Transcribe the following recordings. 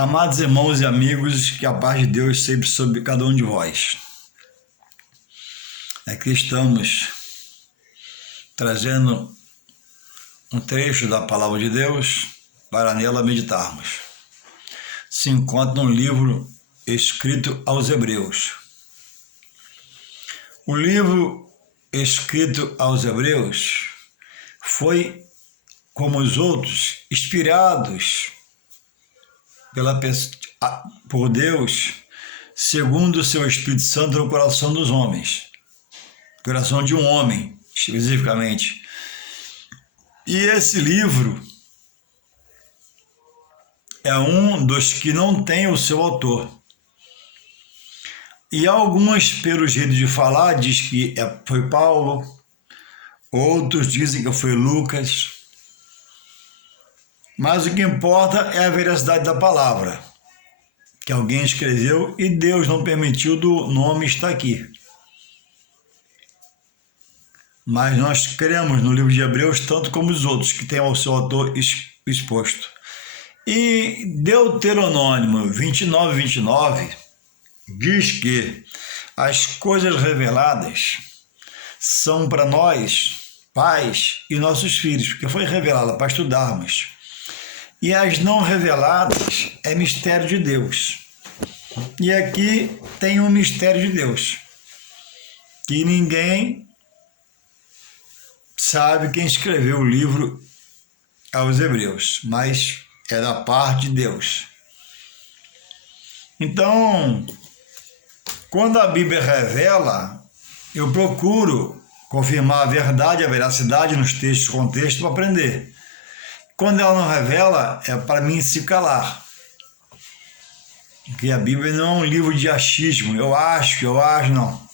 Amados irmãos e amigos, que a paz de Deus sempre sobre cada um de vós. Aqui estamos trazendo um trecho da palavra de Deus para nela meditarmos. Se encontra num livro escrito aos Hebreus. O livro escrito aos Hebreus foi, como os outros, inspirados por Deus, segundo o seu Espírito Santo no coração dos homens, coração de um homem, especificamente. E esse livro é um dos que não tem o seu autor. E alguns, pelo jeito de falar, diz que foi Paulo, outros dizem que foi Lucas. Mas o que importa é a veracidade da palavra, que alguém escreveu e Deus não permitiu do nome estar aqui. Mas nós cremos no livro de Hebreus tanto como os outros, que tem o seu autor exposto. E Deuteronômio 29 diz que as coisas reveladas são para nós, pais e nossos filhos, porque foi revelada para estudarmos. E as não reveladas é mistério de Deus. E aqui tem um mistério de Deus, que ninguém sabe quem escreveu o livro aos Hebreus, mas é da parte de Deus. Então, quando a Bíblia revela, eu procuro confirmar a verdade, a veracidade nos textos, contexto, para aprender. Quando ela não revela, é para mim se calar. Porque a Bíblia não é um livro de achismo, eu acho, não.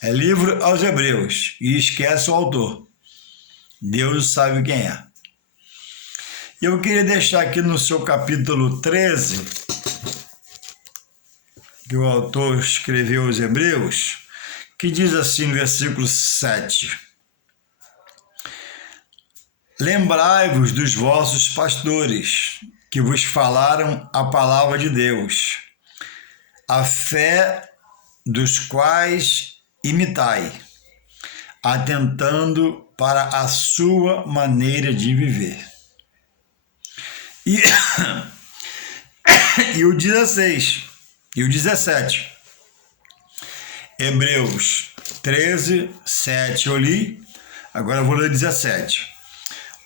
É livro aos Hebreus, e esquece o autor. Deus sabe quem é. E eu queria deixar aqui no seu capítulo 13, que o autor escreveu aos Hebreus, que diz assim no versículo 7. Lembrai-vos dos vossos pastores, que vos falaram a palavra de Deus, a fé dos quais imitai, atentando para a sua maneira de viver. E o 16 e o 17. Hebreus 13, 7 eu li, agora eu vou ler 17.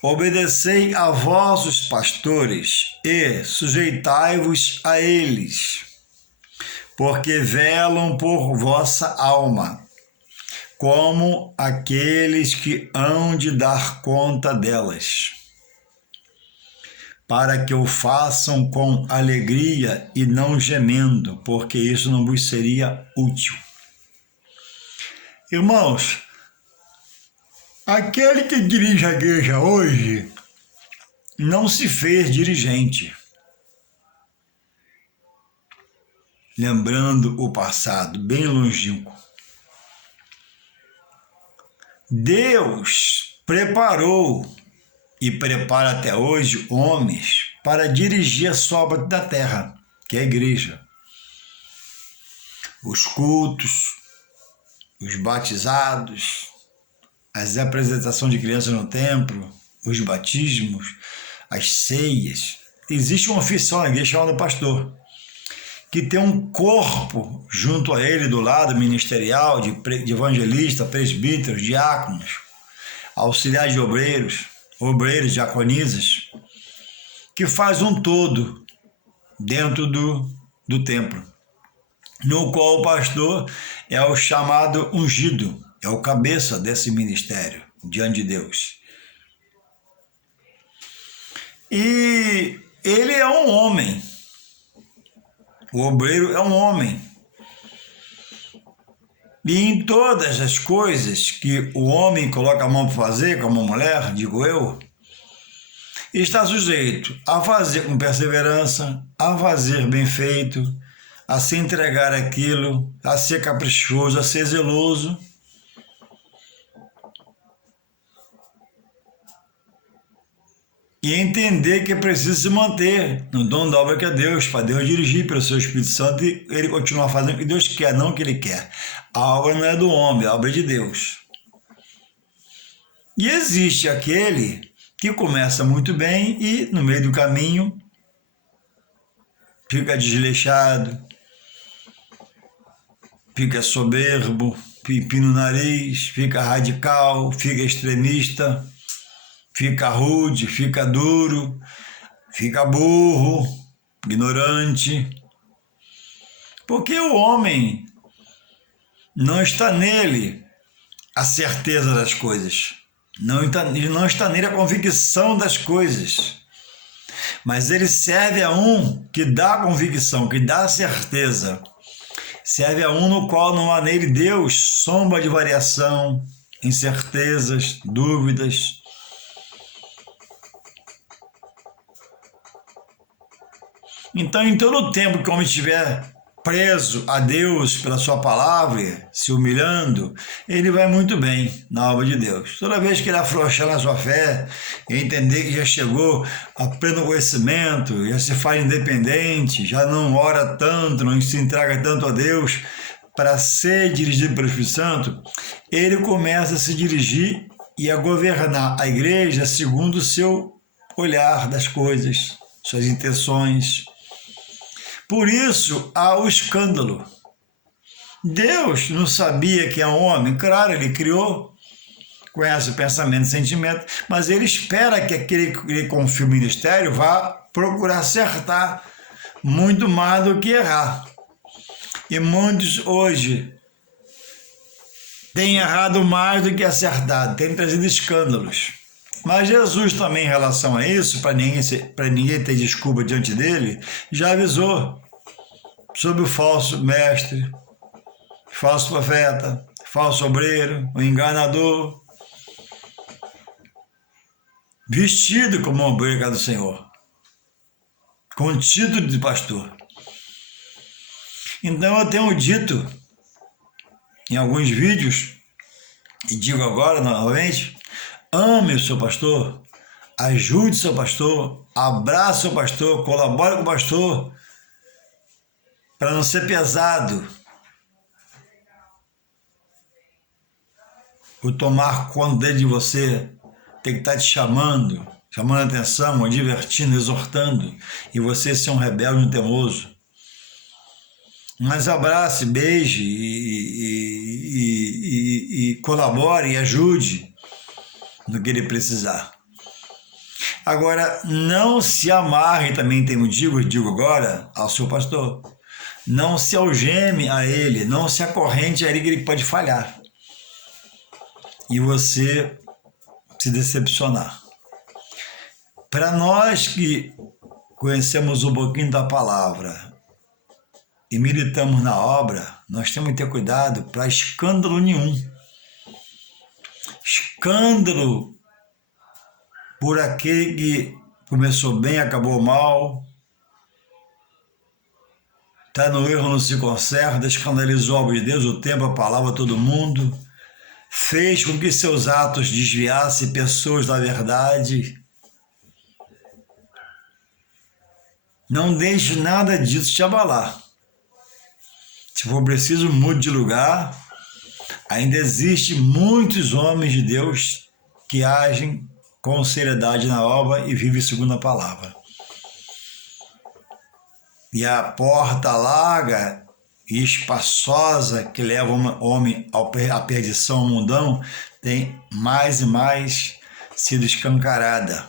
Obedecei a vossos pastores e sujeitai-vos a eles, porque velam por vossa alma, como aqueles que hão de dar conta delas, para que o façam com alegria e não gemendo, porque isso não vos seria útil. Irmãos, aquele que dirige a igreja hoje não se fez dirigente. Lembrando o passado, bem longínquo. Deus preparou e prepara até hoje homens para dirigir a sua obra da terra, que é a igreja. Os cultos, os batizados, as apresentações de crianças no templo, os batismos, as ceias. Existe um oficial na igreja chamado pastor, que tem um corpo junto a ele, do lado ministerial, de evangelista, presbíteros, diáconos, auxiliares de obreiros, diaconisas, que faz um todo dentro do templo, no qual o pastor é o chamado ungido, é o cabeça desse ministério diante de Deus. E ele é um homem. O obreiro é um homem. E em todas as coisas que o homem coloca a mão para fazer, como a mulher, digo eu, está sujeito a fazer com perseverança, a fazer bem feito, a se entregar àquilo, a ser caprichoso, a ser zeloso. e entender que é preciso se manter no dom da obra que é Deus, para Deus dirigir pelo seu Espírito Santo e ele continuar fazendo o que Deus quer, não o que ele quer. A obra não é do homem, a obra é de Deus. E existe aquele que começa muito bem e no meio do caminho fica desleixado, fica soberbo, empina o nariz, fica radical, fica extremista, fica rude, fica duro, fica burro, ignorante. Porque o homem não está nele a certeza das coisas, não está nele a convicção das coisas, mas ele serve a um que dá a convicção, que dá a certeza, serve a um no qual não há nele Deus, sombra de variação, incertezas, dúvidas. Então, em todo o tempo que o homem estiver preso a Deus pela sua palavra, se humilhando, ele vai muito bem na obra de Deus. Toda vez que ele afrouxar na sua fé e entender que já chegou a pleno conhecimento, já se faz independente, já não ora tanto, não se entrega tanto a Deus para ser dirigido pelo Espírito Santo, ele começa a se dirigir e a governar a igreja segundo o seu olhar das coisas, suas intenções. Por isso há o escândalo. Deus não sabia que é um homem? Claro, ele criou, conhece o pensamento e sentimento, mas ele espera que aquele que ele confia o ministério vá procurar acertar muito mais do que errar. E muitos hoje têm errado mais do que acertado, têm trazido escândalos. Mas Jesus também, em relação a isso, para ninguém ter desculpa diante dele, já avisou sobre o falso mestre, falso profeta, falso obreiro, o enganador, vestido como uma ovelha do Senhor, com título de pastor. Então eu tenho dito em alguns vídeos, e digo agora novamente, ame o seu pastor, ajude o seu pastor, abrace o seu pastor, colabore com o pastor, para não ser pesado o tomar conta dele de você, tem que estar te chamando a atenção, advertindo, exortando, e você ser um rebelde, um teimoso. Mas abrace, beije e colabore e ajude no que ele precisar. Agora, não se amarre também, digo agora, ao seu pastor. Não se algeme a ele, não se acorrente a ele, que ele pode falhar. E você se decepcionar. Para nós que conhecemos um pouquinho da palavra e militamos na obra, nós temos que ter cuidado para escândalo nenhum. Escândalo por aquele que começou bem, acabou mal, está no erro, não se conserta, escandalizou a obra de Deus, o tempo, a palavra, todo mundo, fez com que seus atos desviassem pessoas da verdade. Não deixe nada disso te abalar. Se for preciso, mude de lugar. Ainda existem muitos homens de Deus que agem com seriedade na obra e vivem segundo a palavra. E a porta larga e espaçosa que leva o homem à perdição, ao mundão, tem mais e mais sido escancarada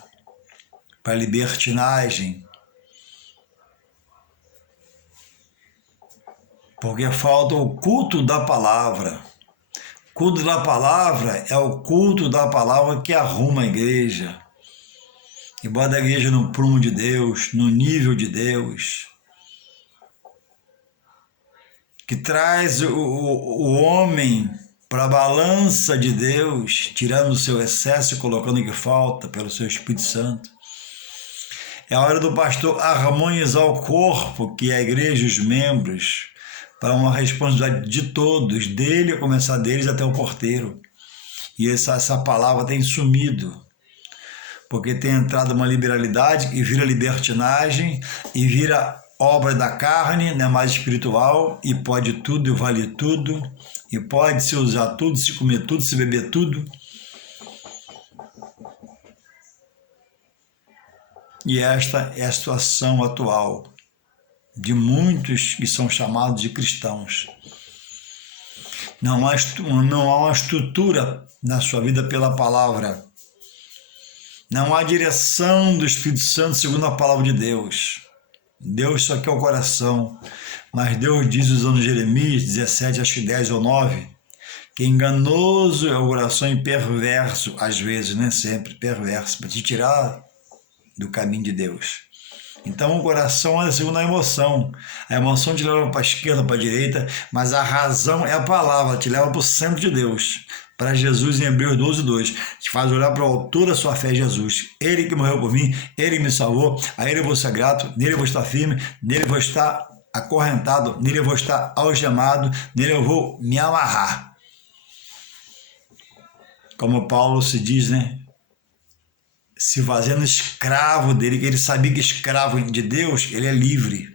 para libertinagem. Porque falta o culto da palavra. O culto da palavra é o culto da palavra que arruma a igreja, que bota a igreja no prumo de Deus, no nível de Deus, que traz o homem para a balança de Deus, tirando o seu excesso e colocando o que falta pelo seu Espírito Santo. É a hora do pastor harmonizar o corpo, que é a igreja e os membros, para uma responsabilidade de todos, dele, a começar deles até o porteiro. E essa palavra tem sumido. porque tem entrado uma liberalidade e vira libertinagem e vira obra da carne, não é mais espiritual, e pode tudo e vale tudo, e pode se usar tudo, se comer tudo, se beber tudo. E esta é a situação atual de muitos que são chamados de cristãos. Não há uma estrutura na sua vida pela palavra. Não há direção do Espírito Santo segundo a palavra de Deus. Deus só quer o coração. Mas Deus diz, usando Jeremias 17, acho que 10 ou 9, que enganoso é o coração e perverso, às vezes, nem sempre, perverso, para te tirar do caminho de Deus. Então o coração é segundo a emoção. A emoção te leva para a esquerda, para a direita, mas a razão é a palavra, te leva para o centro de Deus. Para Jesus, em Hebreus 12, 2, te faz olhar para o autor da sua fé, Jesus. Ele que morreu por mim, Ele me salvou, a Ele eu vou ser grato, nele eu vou estar firme, nele eu vou estar acorrentado, nele eu vou estar algemado, nele eu vou me amarrar. Como Paulo se diz, né? Se fazendo escravo dele, que ele sabia que escravo de Deus, ele é livre.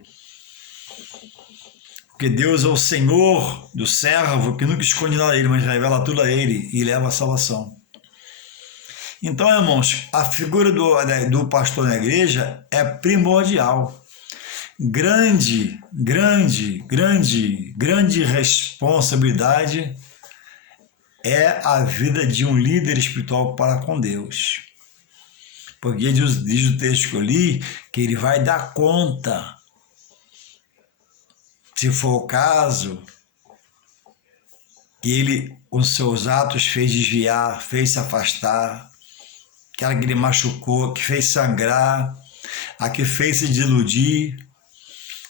Porque Deus é o Senhor do servo, que nunca esconde nada a ele, mas revela tudo a ele e leva a salvação. Então, irmãos, a figura do pastor na igreja é primordial. Grande responsabilidade é a vida de um líder espiritual para com Deus. Porque diz o texto que eu li que ele vai dar conta. Se for o caso, que ele, com seus atos, fez desviar, fez se afastar, aquela que ele machucou, que fez sangrar, a que fez se deludir.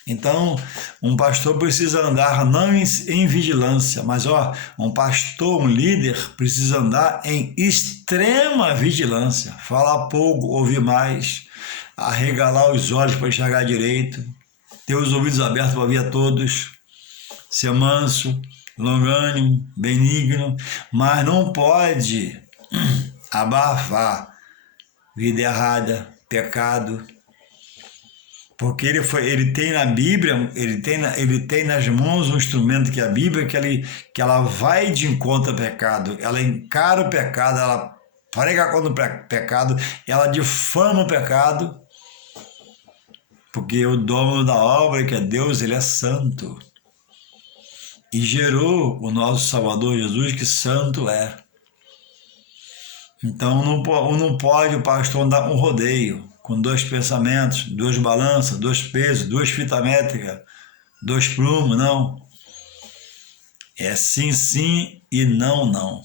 Então, um pastor precisa andar não em vigilância, mas um pastor, um líder, precisa andar em extrema vigilância. Falar pouco, ouvir mais, arregalar os olhos para enxergar direito, ter os ouvidos abertos para ouvir a todos, ser manso, longânimo, benigno, mas não pode abafar vida errada, pecado, porque ele tem na Bíblia, ele tem nas mãos um instrumento que é a Bíblia, que ela vai de encontro ao pecado, ela encara o pecado, ela prega contra o pecado, ela difama o pecado, porque o dono da obra, que é Deus, ele é santo. E gerou o nosso Salvador Jesus, que santo é. Então não pode o pastor andar um rodeio, com 2 pensamentos, 2 balanças, 2 pesos, 2 fitas métricas, 2 plumos, não. É sim, sim e não, não.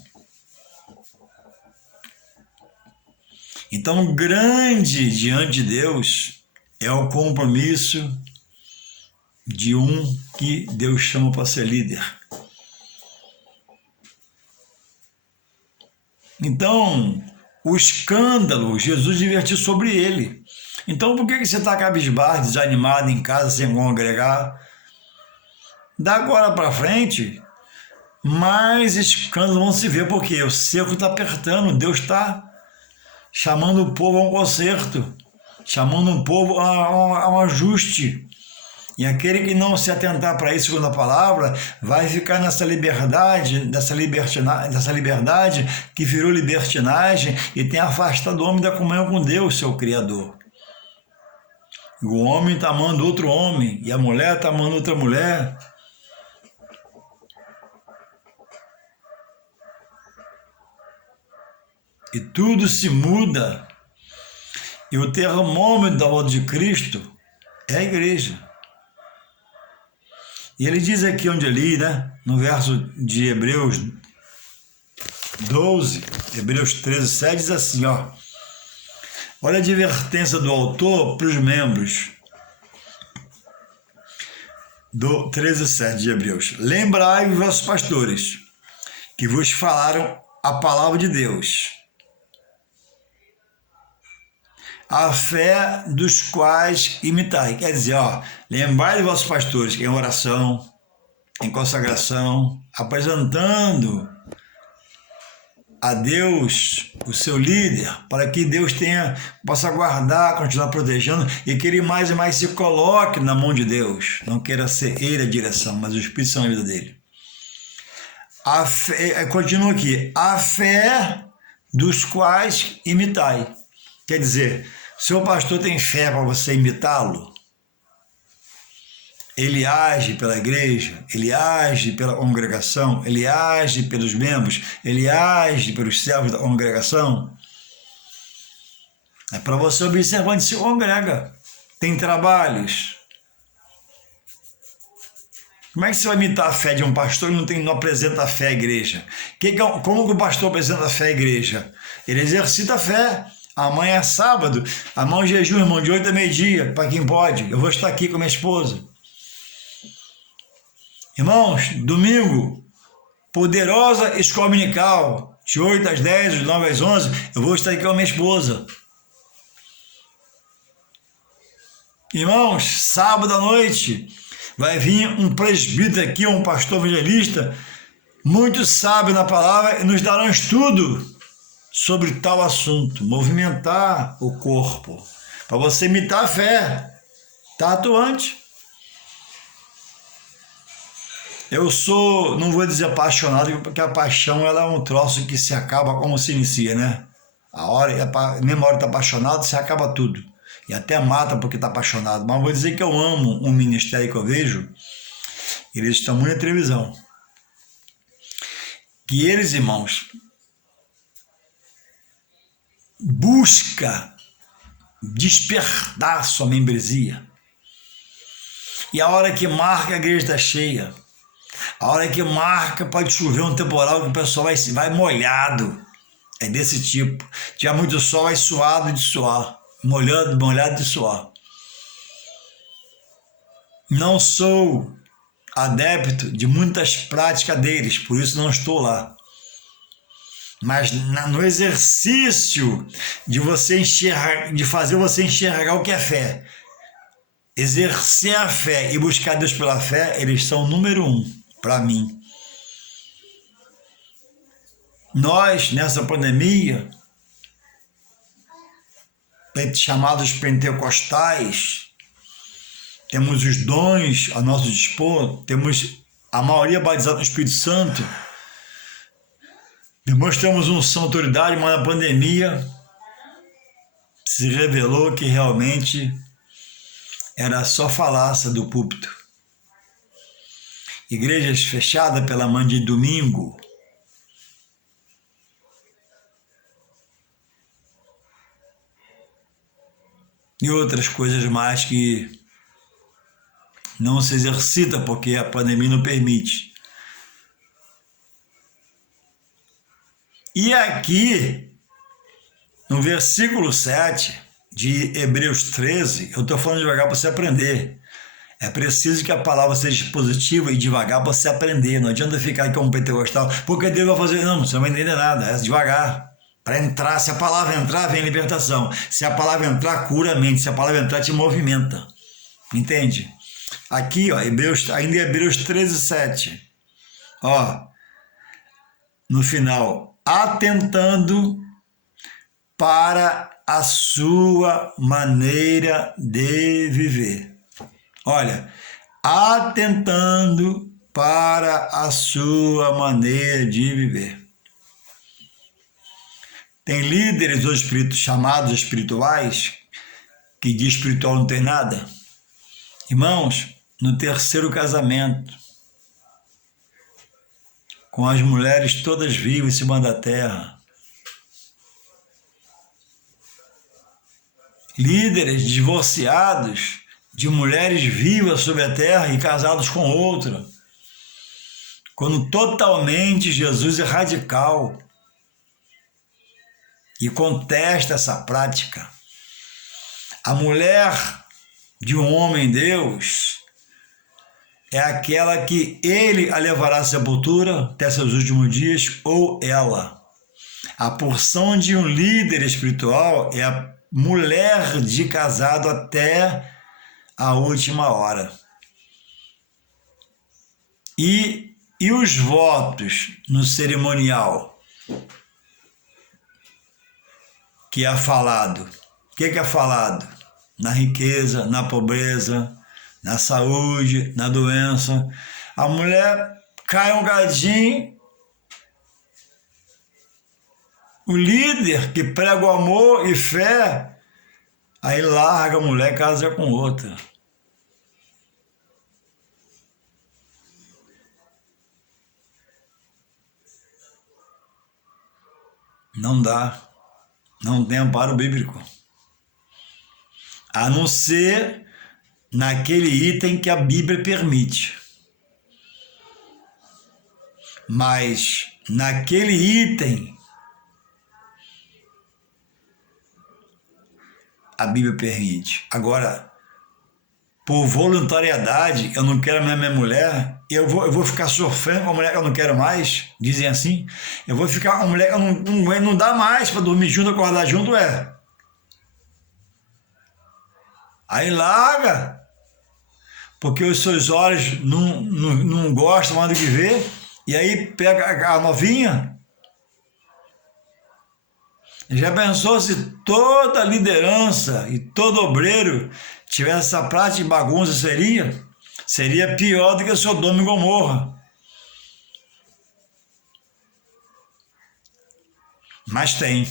Então, grande diante de Deus é o compromisso de um que Deus chama para ser líder. Então, o escândalo, Jesus divertiu sobre ele. Então, por que você está cabisbaixo, desanimado em casa, sem congregar? Da agora para frente, mais escândalos vão se ver, porque o cerco está apertando, Deus está chamando o povo a um conserto, chamando o povo a um ajuste. E aquele que não se atentar para isso, segundo a palavra, vai ficar nessa liberdade, nessa liberdade que virou libertinagem e tem afastado o homem da comunhão com Deus, seu Criador. O homem está amando outro homem e a mulher está amando outra mulher. E tudo se muda. E o termômetro da volta de Cristo é a igreja. E ele diz aqui onde eu li, né, no verso de Hebreus 12, Hebreus 13, 7, diz assim, olha a advertência do autor para os membros do 13, 7 de Hebreus. Lembrai-vos, vossos pastores, que vos falaram a palavra de Deus, a fé dos quais imitai. Quer dizer, lembrai de vossos pastores que em oração, em consagração, apresentando a Deus, o seu líder, para que Deus possa guardar, continuar protegendo e que ele mais e mais se coloque na mão de Deus. Não queira ser ele a direção, mas o Espírito Santo na vida dele. A fé, continua aqui, a fé dos quais imitai. Quer dizer, seu pastor tem fé para você imitá-lo? Ele age pela igreja, ele age pela congregação, ele age pelos membros, ele age pelos servos da congregação. É para você observar onde se congrega. Tem trabalhos. Como é que você vai imitar a fé de um pastor e não apresenta a fé à igreja? Como que o pastor apresenta a fé à igreja? Ele exercita a fé. Amanhã é sábado, amanhã é jejum, irmão, de 8 a meio-dia, para quem pode. Eu vou estar aqui com minha esposa. Irmãos, domingo, poderosa escola dominical, de 8 às 10, de 9 às 11, eu vou estar aqui com a minha esposa. Irmãos, sábado à noite, vai vir um presbítero aqui, um pastor evangelista, muito sábio na palavra, e nos dará um estudo sobre tal assunto, movimentar o corpo, para você imitar a fé, está atuante. Eu sou, não vou dizer apaixonado, porque a paixão ela é um troço que se acaba como se inicia, né? A mesma hora que está apaixonado, se acaba tudo. E até mata porque está apaixonado. Mas vou dizer que eu amo um ministério que eu vejo, eles estão muito na televisão. Que eles, irmãos, busca despertar sua membresia. E a hora que marca, a igreja está cheia. A hora que marca, pode chover um temporal que o pessoal vai molhado. É desse tipo. Tiver muito sol, vai suado de suar. Molhado de suar. Não sou adepto de muitas práticas deles, por isso não estou lá. Mas no exercício de fazer você enxergar o que é fé, exercer a fé e buscar Deus pela fé, eles são o número 1 para mim. Nós, nessa pandemia, chamados pentecostais, temos os dons a nosso dispor, temos a maioria batizada no Espírito Santo, demonstramos unção, autoridade, mas na pandemia se revelou que realmente era só falácia do púlpito. Igrejas fechadas pela manhã de domingo. E outras coisas mais que não se exercita porque a pandemia não permite. E aqui, no versículo 7 de Hebreus 13, eu estou falando devagar para você aprender. É preciso que a palavra seja positiva e devagar para você aprender. Não adianta ficar aqui como pentecostal, porque Deus vai fazer. Não, você não vai entender nada, é devagar. Para entrar, se a palavra entrar, vem libertação. Se a palavra entrar, cura a mente. Se a palavra entrar, te movimenta. Entende? Aqui, ó, ainda Hebreus 13, 7. Ó, no final, atentando para a sua maneira de viver. Olha, atentando para a sua maneira de viver. Tem líderes ou chamados espirituais que de espiritual não tem nada. Irmãos, no terceiro casamento, com as mulheres todas vivas em cima da terra, líderes divorciados de mulheres vivas sobre a terra e casados com outra, quando totalmente Jesus é radical e contesta essa prática. A mulher de um homem Deus é aquela que ele a levará à sepultura até seus últimos dias, ou ela. A porção de um líder espiritual é a mulher de casado até a última hora. E os votos no cerimonial? que é falado. O que é falado? Na riqueza, na pobreza, na saúde, na doença. A mulher cai um gadinho, o líder que prega o amor e fé, aí larga a mulher e casa com outra. Não dá. Não tem amparo bíblico. A não ser naquele item que a Bíblia permite. Mas naquele item a Bíblia permite. Agora, por voluntariedade, eu não quero mais minha mulher, eu vou ficar sofrendo com a mulher que eu não quero mais, dizem assim. Eu vou ficar com uma mulher que eu não dá mais para dormir junto, acordar junto, Aí larga, porque os seus olhos não gostam mais do que vê, e aí pega a novinha. Já pensou se toda liderança e todo obreiro tivesse essa prática de bagunça? Seria pior do que Sodoma e Gomorra. Mas tem.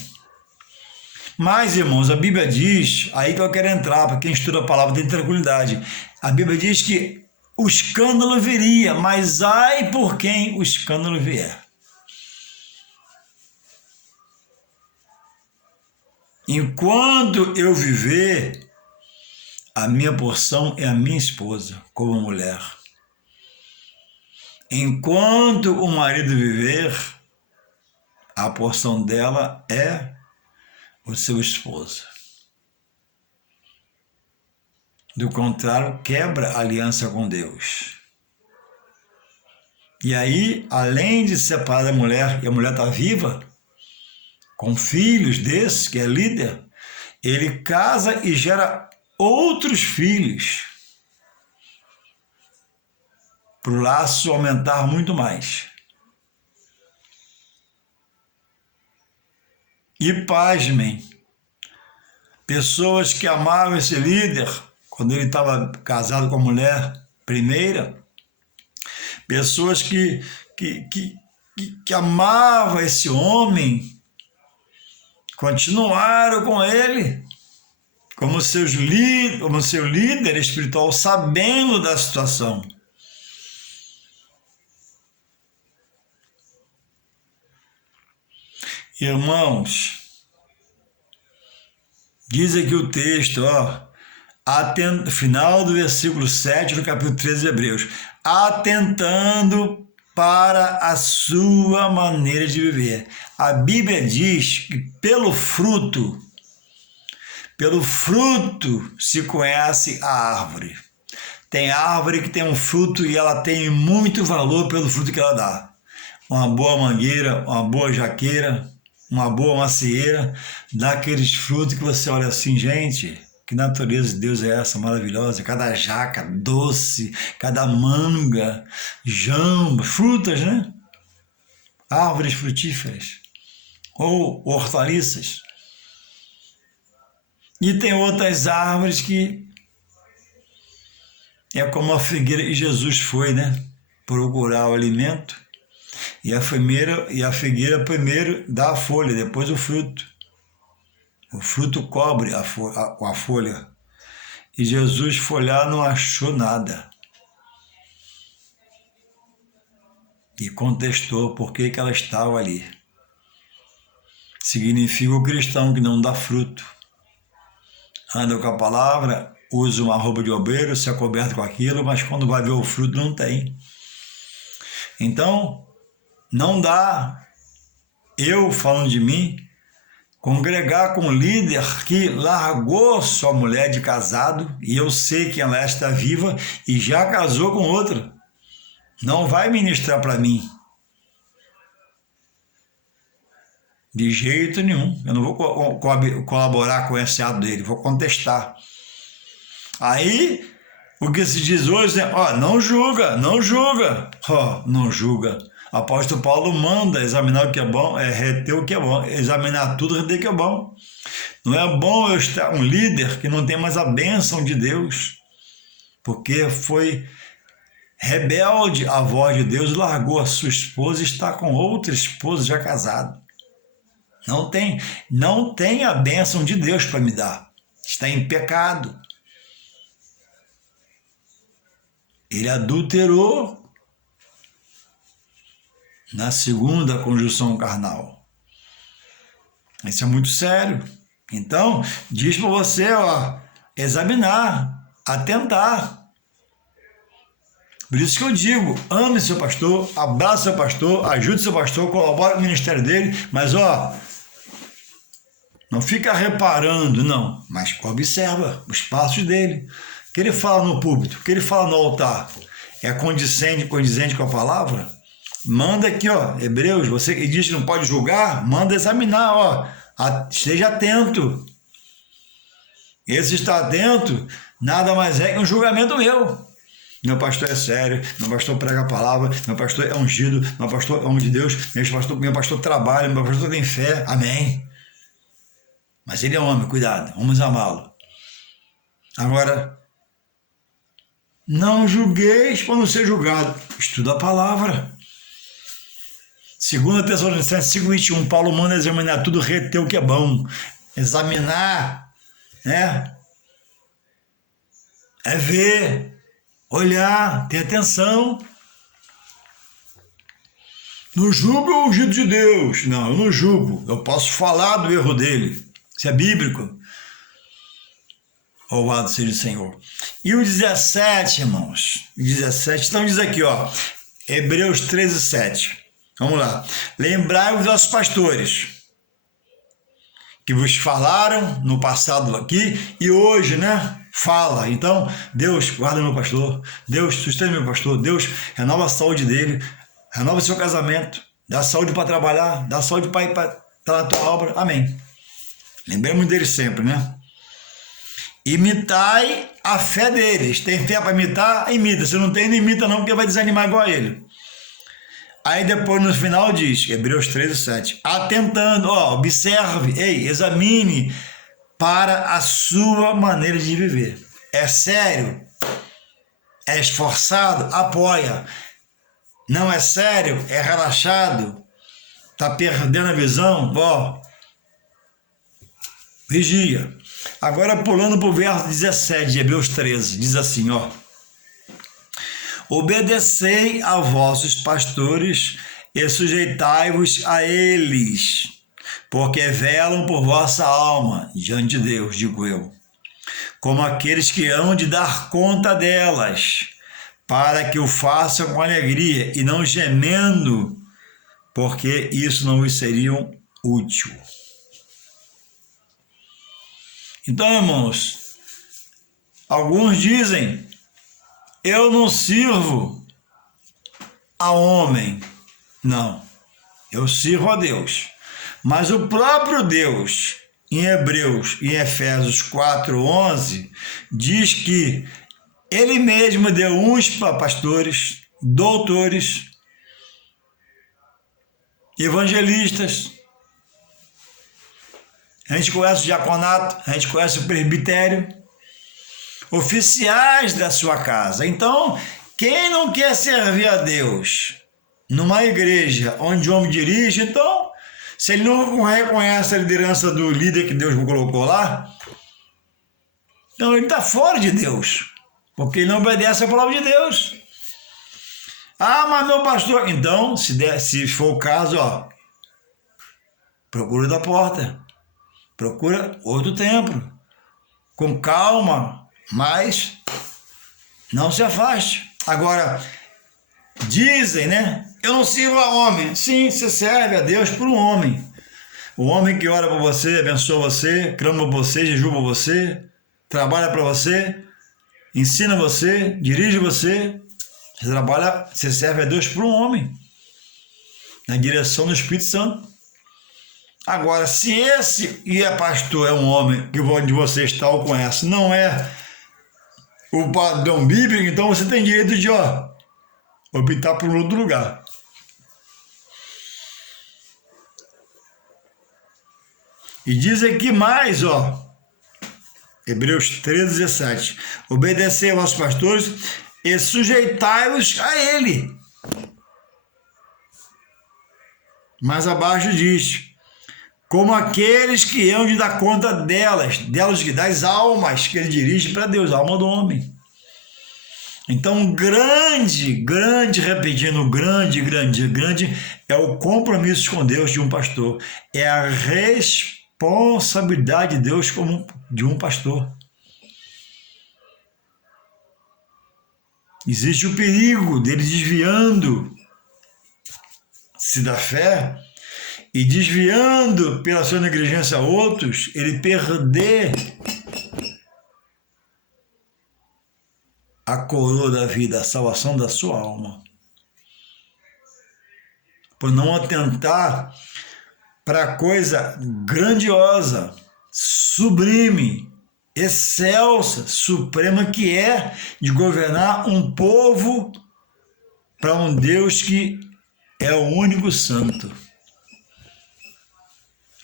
Mas, irmãos, a Bíblia diz, aí que eu quero entrar, para quem estuda a palavra tem tranquilidade. A Bíblia diz que o escândalo viria, mas ai por quem o escândalo vier. Enquanto eu viver, a minha porção é a minha esposa, como mulher. Enquanto o marido viver, a porção dela é o seu esposo. Do contrário, quebra a aliança com Deus. E aí, além de separar da mulher, e a mulher está viva, com filhos desses, que é líder, ele casa e gera outros filhos, para o laço aumentar muito mais. E pasmem, pessoas que amavam esse líder, quando ele estava casado com a mulher primeira, pessoas que amavam esse homem, continuaram com ele, como seu líder espiritual, sabendo da situação. Irmãos, diz aqui o texto, final do versículo 7 do capítulo 13 de Hebreus, atentando para a sua maneira de viver. A Bíblia diz que pelo fruto se conhece a árvore. Tem árvore que tem um fruto e ela tem muito valor pelo fruto que ela dá. Uma boa mangueira, uma boa jaqueira, uma boa macieira, dá aqueles frutos que você olha assim, gente, que natureza de Deus é essa maravilhosa? Cada jaca doce, cada manga, jamba, frutas, né? Árvores frutíferas ou hortaliças. E tem outras árvores que é como a figueira, e Jesus foi, né? Procurar o alimento, e a figueira primeiro dá a folha, depois o fruto. O fruto cobre a folha. E Jesus foi lá, não achou nada. E contestou por que ela estava ali. Significa o cristão que não dá fruto. Anda com a palavra, usa uma roupa de obreiro, se acoberta com aquilo, mas quando vai ver o fruto não tem. Então, não dá, eu falando de mim, congregar com um líder que largou sua mulher de casado, e eu sei que ela está viva e já casou com outra. Não vai ministrar para mim. De jeito nenhum. Eu não vou colaborar com esse ato dele, vou contestar. Aí, o que se diz hoje é, não julga, não julga. Não julga. O apóstolo Paulo manda examinar o que é bom, reter o que é bom, examinar tudo, reter o que é bom. Não é bom eu estar um líder que não tem mais a bênção de Deus, porque foi rebelde à voz de Deus, largou a sua esposa e está com outra esposa já casado. Não tem a bênção de Deus para me dar. Está em pecado. Ele adulterou na segunda conjunção carnal. Isso é muito sério. Então, diz para você, examinar, atentar. Por isso que eu digo, ame seu pastor, abrace seu pastor, ajude seu pastor, colabore com o ministério dele, mas não fica reparando, não, mas observa os passos dele. O que ele fala no púlpito, o que ele fala no altar, é condizente com a palavra? Manda aqui, Hebreus, você que diz que não pode julgar, manda examinar, esteja atento. Esse está atento, nada mais é que um julgamento meu. Meu pastor é sério, meu pastor prega a palavra, meu pastor é ungido, meu pastor é homem de Deus, meu pastor trabalha, meu pastor tem fé, amém. Mas ele é homem, cuidado, vamos amá-lo. Agora, não julgueis para não ser julgado. Estuda a palavra. 2 Tessalonicenses 5:21, Paulo manda examinar tudo, reter o que é bom. Examinar, né? É ver, olhar, ter atenção. Não julgo o ungido de Deus. Não, eu não julgo. Eu posso falar do erro dele. Isso é bíblico. Louvado seja o Senhor. E o 17, irmãos. O 17, então diz aqui, Hebreus 13:7. Vamos lá. Lembrai-vos dos pastores que vos falaram no passado aqui e hoje, né? Fala. Então, Deus guarda meu pastor, Deus sustenta meu pastor, Deus renova a saúde dele, renova seu casamento, dá saúde para trabalhar, dá saúde para ir para estar na tua obra. Amém. Lembremos dele sempre, né? Imitai a fé deles. Tem fé para imitar? Imita. Se não tem, não imita não, porque vai desanimar igual a ele. Aí depois no final diz, Hebreus 13:7, atentando, observe, examine para a sua maneira de viver. É sério? É esforçado? Apoia. Não é sério? É relaxado? Está perdendo a visão? Vigia. Agora pulando para o verso 17 de Hebreus 13, diz assim, obedecei a vossos pastores e sujeitai-vos a eles, porque velam por vossa alma diante de Deus, digo eu, como aqueles que hão de dar conta delas, para que o façam com alegria e não gemendo, porque isso não lhes seria útil. Então, irmãos, alguns dizem, eu não sirvo a homem. Não, eu sirvo a Deus. Mas o próprio Deus, em Hebreus e em Efésios 4:11, diz que ele mesmo deu uns para pastores, doutores, evangelistas. A gente conhece o diaconato, a gente conhece o presbitério, oficiais da sua casa. Então, quem não quer servir a Deus numa igreja onde o homem dirige, então, se ele não reconhece a liderança do líder que Deus colocou lá, então ele está fora de Deus, porque ele não obedece a palavra de Deus. Mas meu pastor... Então, se for o caso, procura da porta. Procura outro templo, com calma, mas não se afaste. Agora, dizem, né? Eu não sirvo a homem. Sim, você serve a Deus por um homem. O homem que ora por você, abençoa você, clama por você, jejua por você, trabalha para você, ensina você, dirige você. Você serve a Deus por um homem, na direção do Espírito Santo. Agora, se esse pastor é um homem que onde você está ou conhece, não é o padrão bíblico, então você tem direito de optar por outro lugar. E diz aqui mais, ó, Hebreus 13:17. Obedecei aos pastores e sujeitai-vos a ele. Mais abaixo diz, como aqueles que hão de dar conta das almas que ele dirige para Deus, a alma do homem. Então, grande, repetindo, grande é o compromisso com Deus de um pastor. É a responsabilidade de Deus como de um pastor. Existe o perigo dele desviando-se da fé e desviando pela sua negligência a outros, ele perder a coroa da vida, a salvação da sua alma. Por não atentar para a coisa grandiosa, sublime, excelsa, suprema, que é de governar um povo para um Deus que é o único santo.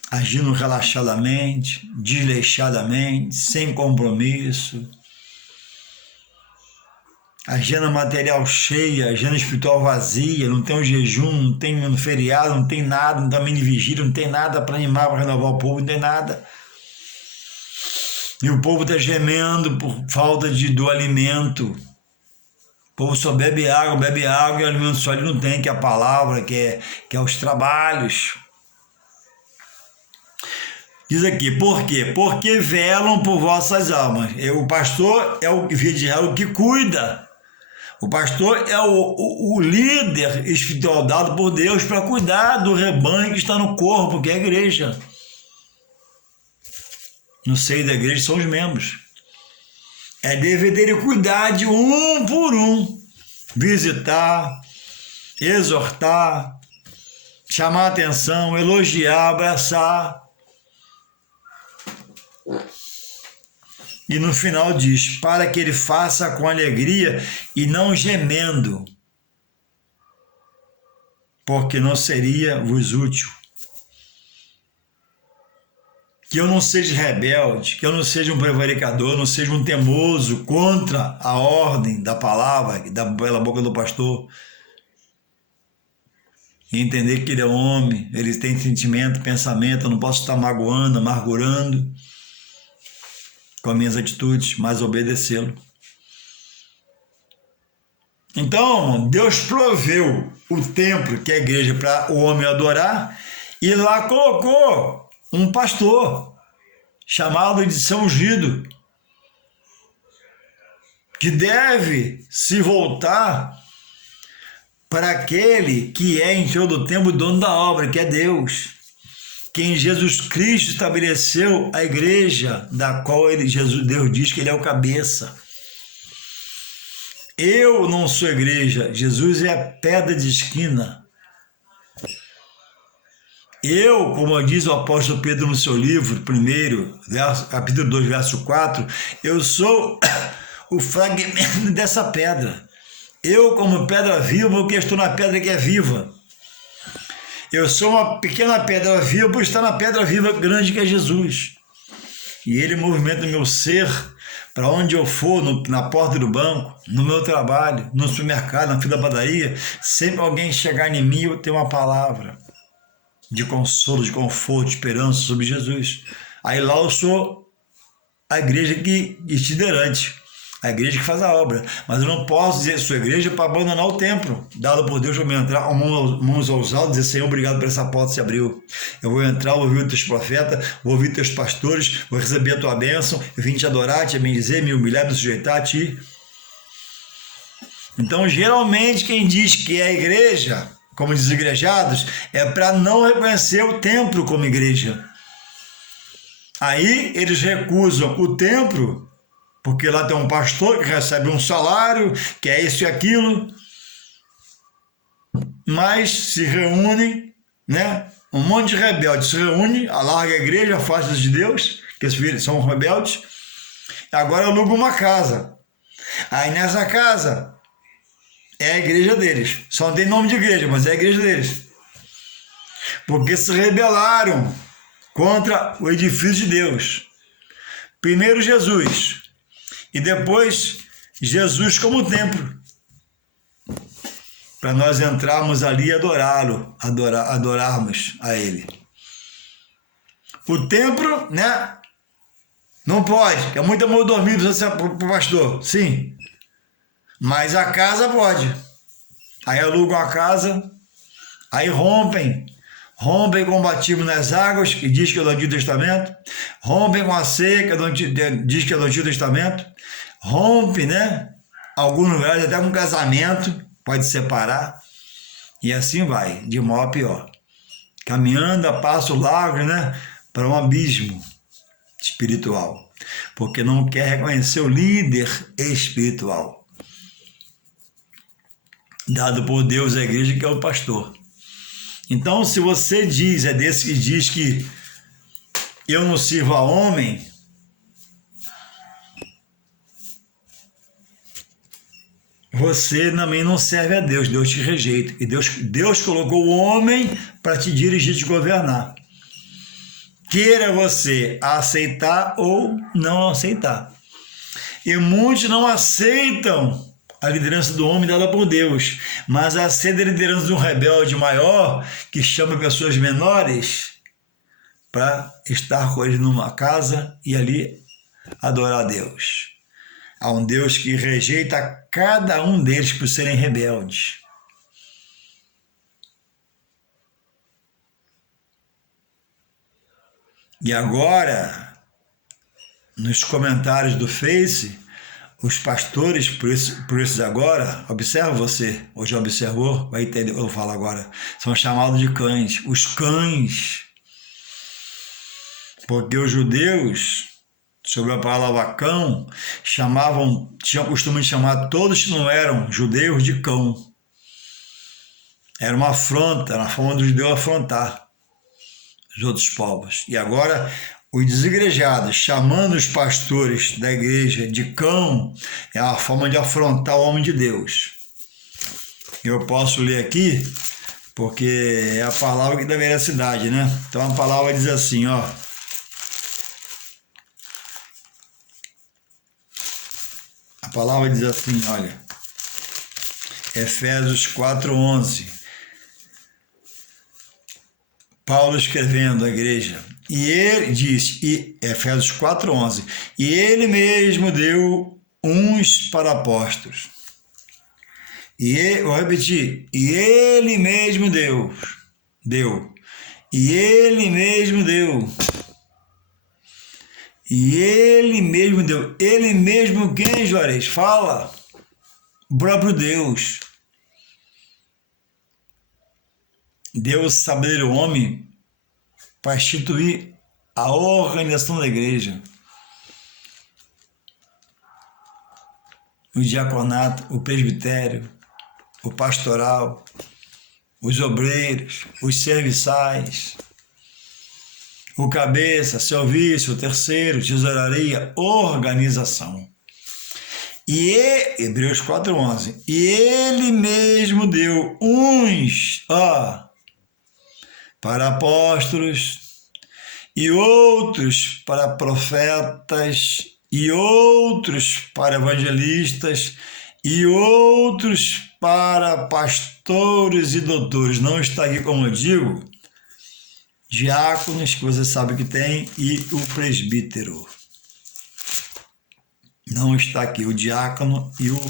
Agindo relaxadamente, desleixadamente, sem compromisso, agenda material cheia, agenda espiritual vazia, não tem um jejum, não tem um feriado, não tem nada, não tem mini vigília, não tem nada para animar, para renovar o povo, não tem nada. E o povo está gemendo por falta do alimento. O povo só bebe água e o alimento só ele não tem, que é a palavra, que é os trabalhos. Diz aqui, por quê? Porque velam por vossas almas. O pastor é o via de regra que cuida. O pastor é o líder espiritual dado por Deus para cuidar do rebanho que está no corpo, que é a igreja. No seio da igreja são os membros. É dever dele cuidar de um por um, visitar, exortar, chamar a atenção, elogiar, abraçar. E no final diz, para que ele faça com alegria e não gemendo, porque não seria vos útil. Que eu não seja rebelde, que eu não seja um prevaricador, não seja um teimoso contra a ordem da palavra, pela boca do pastor. E entender que ele é homem, ele tem sentimento, pensamento, eu não posso estar magoando, amargurando com as minhas atitudes, mas obedecê-lo. Então, Deus proveu o templo, que é a igreja, para o homem adorar, e lá colocou um pastor, chamado de São Ungido, que deve se voltar para aquele que é em todo o tempo o dono da obra, que é Deus. Quem Jesus Cristo estabeleceu a igreja, da qual Deus diz que ele é o cabeça. Eu não sou igreja, Jesus é a pedra de esquina. Eu, como diz o apóstolo Pedro no seu livro, capítulo 2, verso 4, eu sou o fragmento dessa pedra. Eu, como pedra viva, porque estou na pedra que é viva. Eu sou uma pequena pedra viva por estar na pedra viva grande que é Jesus. E ele movimenta o meu ser para onde eu for, na porta do banco, no meu trabalho, no supermercado, na fila da padaria, sempre alguém chegar em mim, eu tenho uma palavra de consolo, de conforto, de esperança sobre Jesus. Aí lá eu sou a igreja itinerante, a igreja que faz a obra. Mas eu não posso dizer sua igreja para abandonar o templo, dado por Deus para me entrar, mãos aos altos, dizer, Senhor, obrigado por essa porta se abriu. Eu vou entrar, vou ouvir os teus profetas, vou ouvir os teus pastores, vou receber a tua bênção, eu vim te adorar, te bendizer, me humilhar, me sujeitar a ti. Então, geralmente, quem diz que é a igreja, como desigrejados, é para não reconhecer o templo como igreja. Aí eles recusam o templo, porque lá tem um pastor que recebe um salário, que é isso e aquilo, mas se reúnem, né? Um monte de rebeldes se reúne, alarga a igreja, afasta de Deus, que eles são rebeldes, agora aluga uma casa. Aí nessa casa é a igreja deles. Só não tem nome de igreja, mas é a igreja deles. Porque se rebelaram contra o edifício de Deus. Primeiro Jesus, e depois Jesus como templo, para nós entrarmos ali e adorarmos a Ele. O templo, né? Não pode, é muito amor dormido para o pastor, sim. Mas a casa pode. Aí alugam a casa, aí rompem com o batismo nas águas, que diz que é do Antigo Testamento, rompem com a seca, diz que é do Antigo Testamento, rompe, né? Alguns lugares até com casamento, pode separar, e assim vai, de mal a pior. Caminhando a passo largo, né? Para um abismo espiritual, porque não quer reconhecer o líder espiritual dado por Deus à igreja, que é o pastor. Então, se você é desse que diz que eu não sirvo a homem, você também não serve a Deus, Deus te rejeita. E Deus colocou o homem para te dirigir e te governar. Queira você aceitar ou não aceitar. E muitos não aceitam a liderança do homem dada por Deus, mas aceita a liderança de um rebelde maior que chama pessoas menores para estar com ele numa casa e ali adorar a Deus. Há um Deus que rejeita cada um deles por serem rebeldes. E agora, nos comentários do Face, os pastores, por isso agora, observa você, ou já observou, vai entender, eu falo agora, são chamados de cães, os cães. Porque os judeus, sobre a palavra cão, tinham o costume de chamar todos que não eram judeus de cão. Era uma afronta, era a forma do judeu afrontar os outros povos. E agora, os desigrejados, chamando os pastores da igreja de cão, é uma forma de afrontar o homem de Deus. Eu posso ler aqui, porque é a palavra que da veracidade, né? Então a palavra diz assim, ó. A palavra diz assim, olha. Efésios 4:11. Paulo escrevendo à igreja. E ele diz, Efésios 4:11, e ele mesmo deu uns para apóstolos. Vou repetir, e ele mesmo deu. E ele mesmo deu. E ele mesmo deu. Ele mesmo quem, Juarez? Fala. O próprio Deus. Deus sabedoria o homem para instituir a organização da igreja, o diaconato, o presbitério, o pastoral, os obreiros, os serviçais, o cabeça, serviço, o terceiro, tesouraria, organização. Hebreus 4:11, e ele mesmo deu uns para apóstolos, e outros para profetas, e outros para evangelistas, e outros para pastores e doutores. Não está aqui, como eu digo, diáconos, que você sabe que tem, e o presbítero. Não está aqui o diácono e o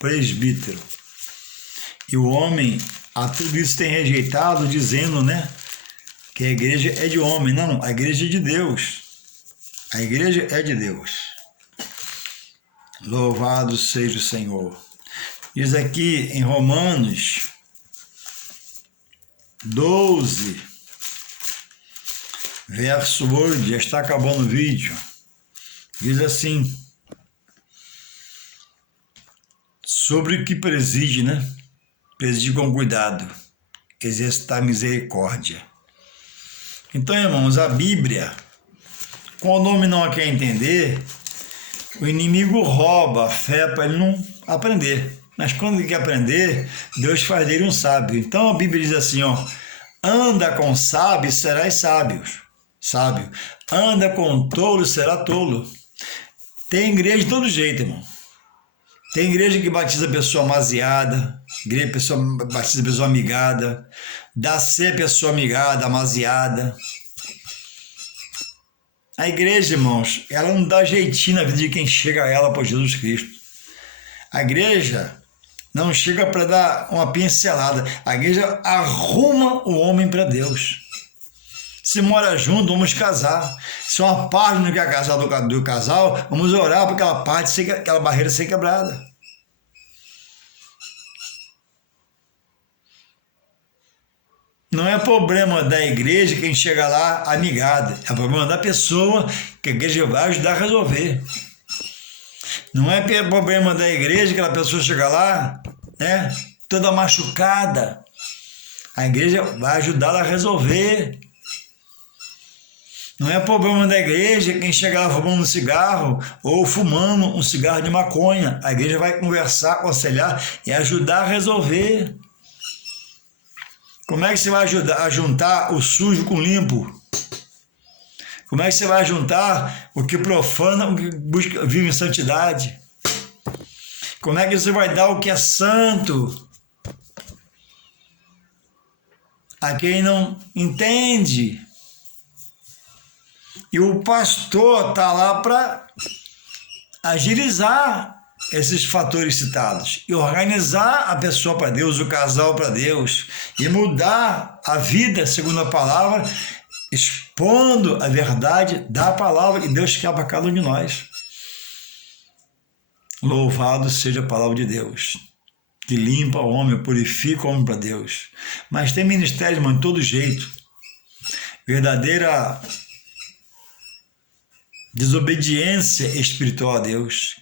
presbítero. E o homem, a tudo isso tem rejeitado, dizendo, né, que a igreja é de homem. Não, a igreja é de Deus. A igreja é de Deus. Louvado seja o Senhor. Diz aqui em Romanos 12, verso 8, já está acabando o vídeo. Diz assim, sobre o que preside, né? Preside com cuidado, exercitar misericórdia. Então, irmãos, a Bíblia, quando o homem não a quer entender, o inimigo rouba a fé para ele não aprender. Mas quando ele quer aprender, Deus faz dele um sábio. Então a Bíblia diz assim, ó, anda com sábios, serás sábio. sábio. Anda com tolo, será tolo. Tem igreja de todo jeito, irmão. Tem igreja que batiza pessoa amaziada, batiza pessoa amigada, dá ser pessoa amigada, amaziada. A igreja, irmãos, ela não dá jeitinho na vida de quem chega a ela por Jesus Cristo. A igreja não chega para dar uma pincelada. A igreja arruma o homem para Deus. Se mora junto, vamos casar. Se uma parte não quer casar do casal, vamos orar para aquela parte, aquela barreira ser quebrada. Não é problema da igreja quem chega lá amigada. É problema da pessoa que a igreja vai ajudar a resolver. Não é problema da igreja que aquela pessoa chega lá, né, toda machucada. A igreja vai ajudá-la a resolver. Não é problema da igreja quem chega lá fumando um cigarro ou fumando um cigarro de maconha. A igreja vai conversar, aconselhar e ajudar a resolver. Como é que você vai ajudar a juntar o sujo com o limpo? Como é que você vai juntar o que profana, o que vive em santidade? Como é que você vai dar o que é santo a quem não entende? E o pastor está lá para agilizar esses fatores citados e organizar a pessoa para Deus, o casal para Deus, e mudar a vida segundo a palavra, expondo a verdade da palavra que Deus quer para cada um de nós. Louvado seja a palavra de Deus, que limpa o homem, purifica o homem para Deus. Mas tem ministério, mano, de todo jeito. Verdadeira desobediência espiritual a Deus,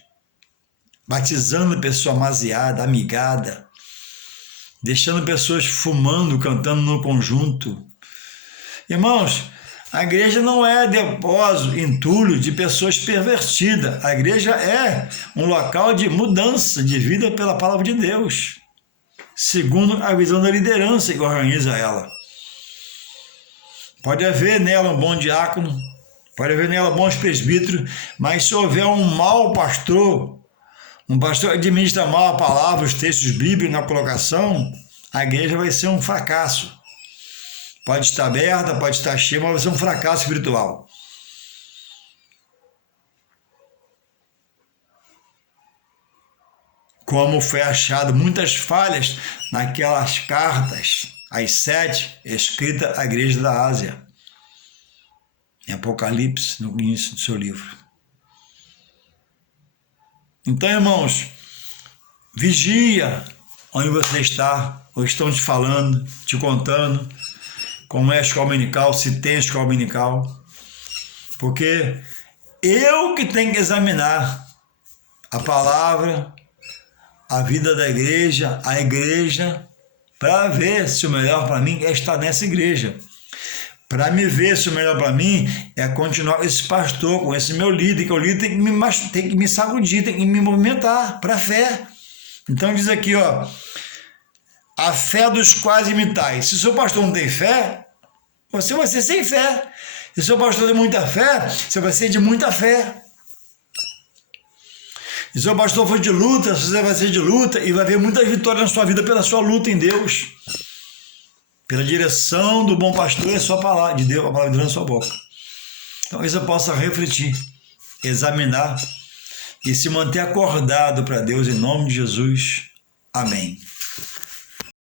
batizando pessoa amaziada, amigada, deixando pessoas fumando, cantando no conjunto. Irmãos, a igreja não é depósito, entulho de pessoas pervertidas. A igreja é um local de mudança de vida pela palavra de Deus, segundo a visão da liderança que organiza ela. Pode haver nela um bom diácono, pode haver nela bons presbíteros, mas se houver um mau pastor, um pastor que administra mal a palavra, os textos bíblicos na colocação, a igreja vai ser um fracasso. Pode estar aberta, pode estar cheia, mas vai ser um fracasso espiritual. Como foi achado muitas falhas naquelas cartas, as 7, escritas à igreja da Ásia, em Apocalipse, no início do seu livro. Então, irmãos, vigia onde você está, ou estão te falando, te contando como é a escola dominical, se tem escola dominical, porque eu que tenho que examinar a palavra, a vida da igreja, a igreja, para ver se o melhor para mim é estar nessa igreja. Para me ver se o melhor para mim é continuar com esse pastor, com esse meu líder, que o líder tem que me sacudir, tem que me movimentar para a fé. Então diz aqui, ó, a fé dos quais imitais. Se o seu pastor não tem fé, você vai ser sem fé. Se o seu pastor tem muita fé, você vai ser de muita fé. Se o seu pastor for de luta, você vai ser de luta e vai ver muitas vitórias na sua vida pela sua luta em Deus. Pela direção do bom pastor e a sua palavra, de Deus, a palavra de Deus na sua boca. Então, isso eu possa refletir, examinar e se manter acordado para Deus em nome de Jesus. Amém.